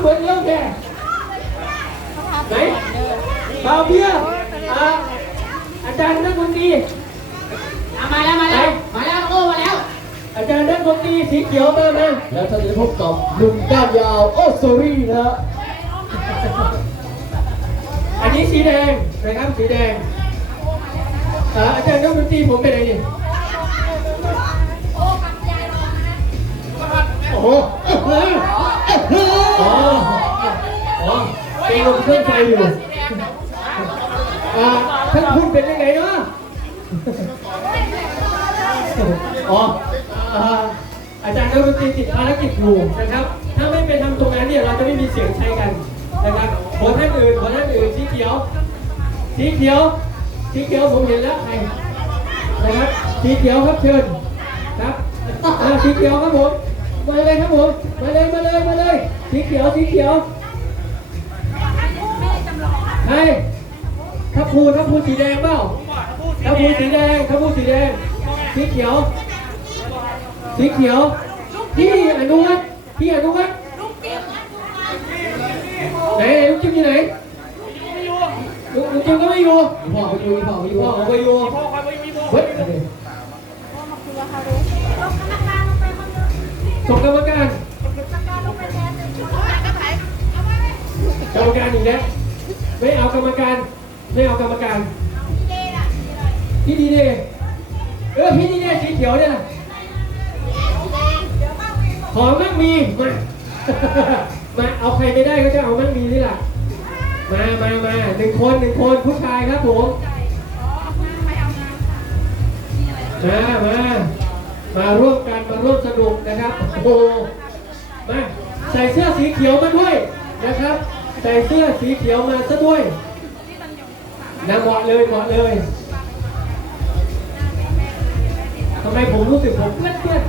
เหมือนเรื่องแกไหนบาเบียร์อ่าอาจารย์นักดนตรีเอามาแล้วมาแล้วมาแล้วโอ้มาแล้ว อาจารย์นักดนตรีสีเขียวมาไหมแล้วท่านจะพบกับหนุ่มก้านยาวโอสรีนะฮะอันนี้สีแดงนะครับสีแดงอ่าอาจารย์นักดนตรีผมเป็นอะไรนี่ โอ้โหเอ้ยเอ้ยอ๋ออ๋อเป็นลมเครื่องไฟอยู่อ่าท่านพูดเป็นยังไงเนาะอ๋ออ่าอาจารย์นักดนตรีติดภารกิจอยู่นะครับ ถ้าไม่ไปทำตรงนั้นเนี่ยเราจะไม่มีเสียงใช้กันนะครับหัวท่านอื่นหัวท่านอื่นสีเขียวสีเขียวสีเขียวผมเห็นแล้วใครนะครับสีเขียวครับเชิญครับอ่าสีเขียวครับผม มาเลยครับผมมาเลยมาเลยมาเลยสีเขียวสีเขียวใช่ทับพูทับพูสีแดงเปล่าทับพูสีแดงทับพูสีแดงสีเขียวสีเขียวพี่อนุวัฒน์พี่อนุวัฒน์ไหนลูกจิ้มอยู่ไหนลูกลูกจิ้มก็ไม่อยู่พ่อไปอยู่พ่อไปอยู่พ่อออกไปอยู่ ส่งกรรมการกรรมการอีกแล้วไม่เอากรรมการ ไม่เอากรรมการพี่ดีเดย์เออพี่ดีเดย์สีเขียวเนี่ยขอมั่งมีมามาเอาใครไม่ได้ก็จะเอามั่งมีนี่แหละมามามาหนึ่งคนหนึ่งคนผู้ชายครับผมมามามาร่วมกั นมาร่วมสนุกนะครับโอ้มาใส่เสื้อสีเขียวมาด้วยนะครับ ใส่เสื้อสีเขียวมาซะด้วยนะเหมาะเลยเหมาะเลยทำไมผมรู้สึกผมเพื่อนเพื่อน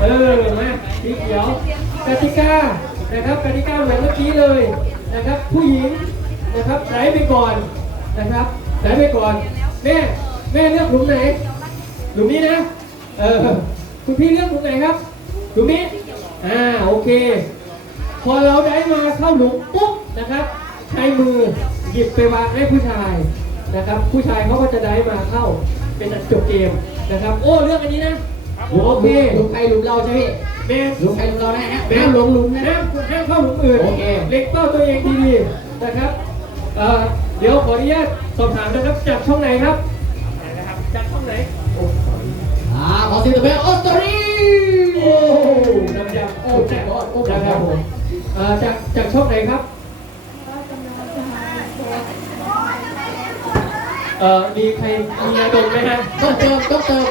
เออมาสีเขียวกติกานะครับกติกาเหมือนเมื่อกี้เลยนะครับ ผู้หญิงนะครับไหลไปก่อนนะครับไหลไปก่อนแม่แม่เลือกหลุมไหนหลุมนี้นะ เออคุณพี่เลือกหลุมไหนครับหลุมนี้อ่าโอเค พอเราได้มาเข้าหลุมปุ๊บนะครับ ใช้มือหยิบไปวางให้ผู้ชายนะครับ ผู้ชายเขาก็จะได้มาเข้าเป็นอันจบเกมนะครับ โอ้เลือกอันนี้นะโอเคหลุมใครหลุมเราใช่ไหมแม่หลุมใครหลุมเรานะฮะแม่ห้ามหลงหลุมนะห้ามห้ามเข้าหลุมอื่นโอเคเล็งเป้าตัวเองดีๆนะครับเอ่อเดี๋ยวขออนุญาตสอบถามนะครับจากช่องไหนครับนะครับ อ่าขอเสียงตบมือโอสรีโอ้น้ำยำโอ้แซ่บโอ้นะครับผมเอ่อจากจากช่องไหนครับเอ่อมีใครมียาดมไหมฮะต้องเติมต้องเติม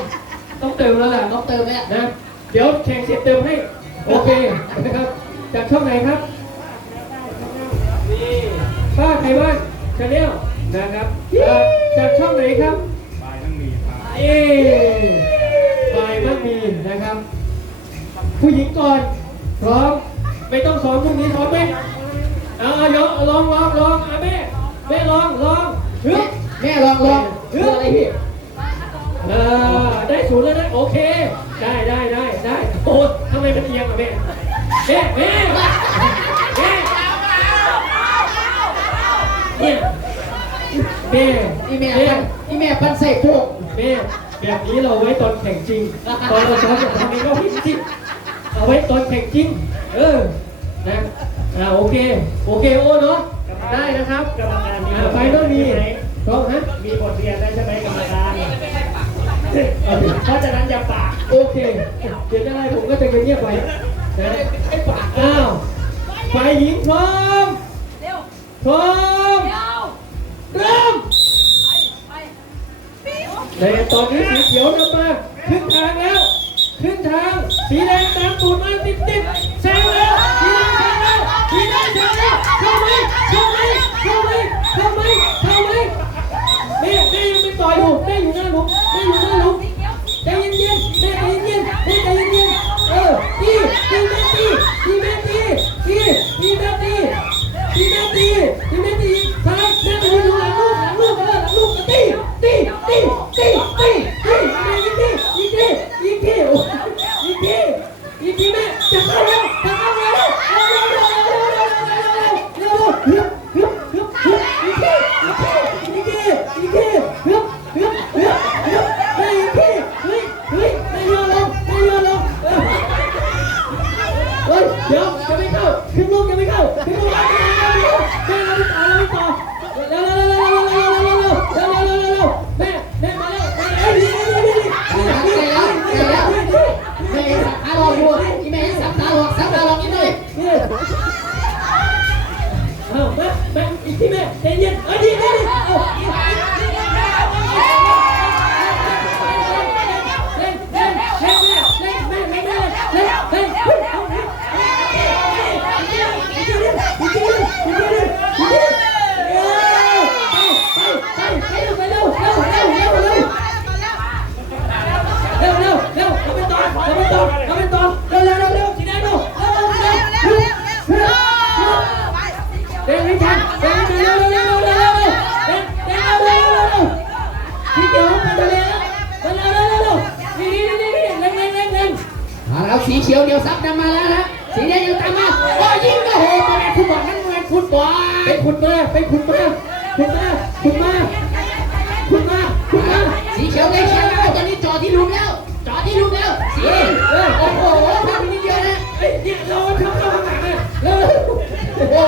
ต้องเติมแล้วล่ะต้องเติมแล้วนะเดี๋ยวแข่งเสร็จเติมให้โอเคนะครับจากช่องไหนครับนี่ป้าใครบ้านชาแนลนะครับเอ่อจากช่องไหนครับเอ๊ บายมั่งมีนะครับ ผู้หญิงก่อนพร้อมไม่ต้องสอนพวกนี้พร้อมไหมเอาเอายกลองลองลองอะแม่แม่ลองลองฮึบแม่ลองลองคืออะไรพี่เออได้ศูนย์แล้วนะโอเค ได้ได้ได้ได้โอ้ทำไมมันเอียงอะแม่แม่แม่แม่เนี่ยแม่อีแม่แม่ปันอีแม่ปันใส่พวกแม่ แบบนี้เราไว้ตอนแข่งจริง ตอนเราซ้อมจะทำเองก็ผิดจริงเอาไว้ตอนแข่งจริง เออ นะอ่าโอเค โอเคโอ้เนาะ ได้นะครับกรรมการมีอ่าไปต้องมีพร้อมฮะ มีบทเรียนได้ใช่ไหมกรรมการเอาดิเพราะฉะนั้นอย่าปากโอเคเดี๋ยวได้ผมก็จะเงียบไปนะอ้าวฝ่ายหญิงพร้อมพร้อมเริ่ม ในตอนนี้สีเขียวนำมา ขึ้นทางแล้ว ขึ้นทาง สีแดงตามตูดมาติดติดแซงเลย Yeah. เขียวเดี๋ยวซับนำมาแล้วนะสีแดงยังตามมาโอ้ยิงก็โหมาเป็นฟุตบอลนั่นเป็นฟุตบอลไปขุดมาไปขุดมาขุดมาขุดมาขุดมาขุดมาสีเขียวได้เชียร์แล้วตอนนี้จอที่ลุมแล้วจอที่ลุมแล้วสีโอ้โหทำนิดเดียวนะเนี่ยเราทำเข้าข้างหลังเลยโอ้ย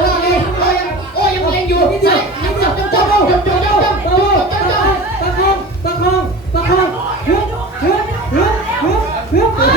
โอ้ยโอ้ยยังเล่นอยู่นิดเดียวนิดบจัยวจบจบจบจบจบจบจบจบตะคองบจัองตบคองเฮ้ยเฮ้ยเฮ้ยเฮ้ย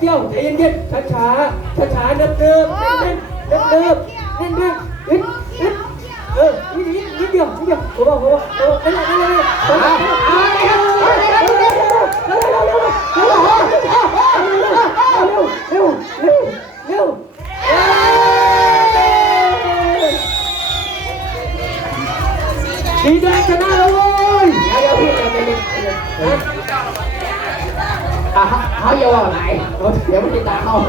เดี่ยวใจเย็นๆช้าช้าช้าช้าเดิบเดิบเดิบเดิบเดิบเดิบเดิบเดิบเดิบเออนิดนิดนิดเดียวนิดเดิมวเบาเบาเบาเบาไม่ได้ไม่ได้ไม่ได้ เดี๋ยวมันจะตาเข้าอะ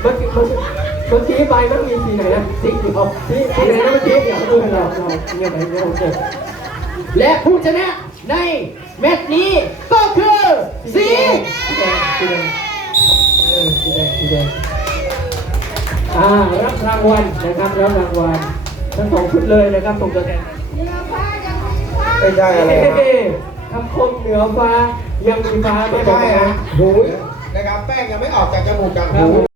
เมื่อกี้เมื่อกี้เมื่อกี้ไปมันมีสีไหนนะสีเขียวสีสีไหนนะเมื่อกี้เดี๋ยวดูให้เราเราเงียบไปเงียบโอเคและผู้ชนะในแมตช์นี้ก็คือสีสีแดงสีแดงเออสีแดงสีแดงอ่ารับรางวัลนะครับรับรางวัลทั้งสองชุดเลยนะครับส่งตัวแทนไม่ใช่อะไรนะเอ๊ะคำคมเหนือฟ้า ยังมีฟ้าไม่ไม่ใช่ใช่นะนะหูยนะครับแป้งยังไม่ออกจากจมูกจากครัหูบ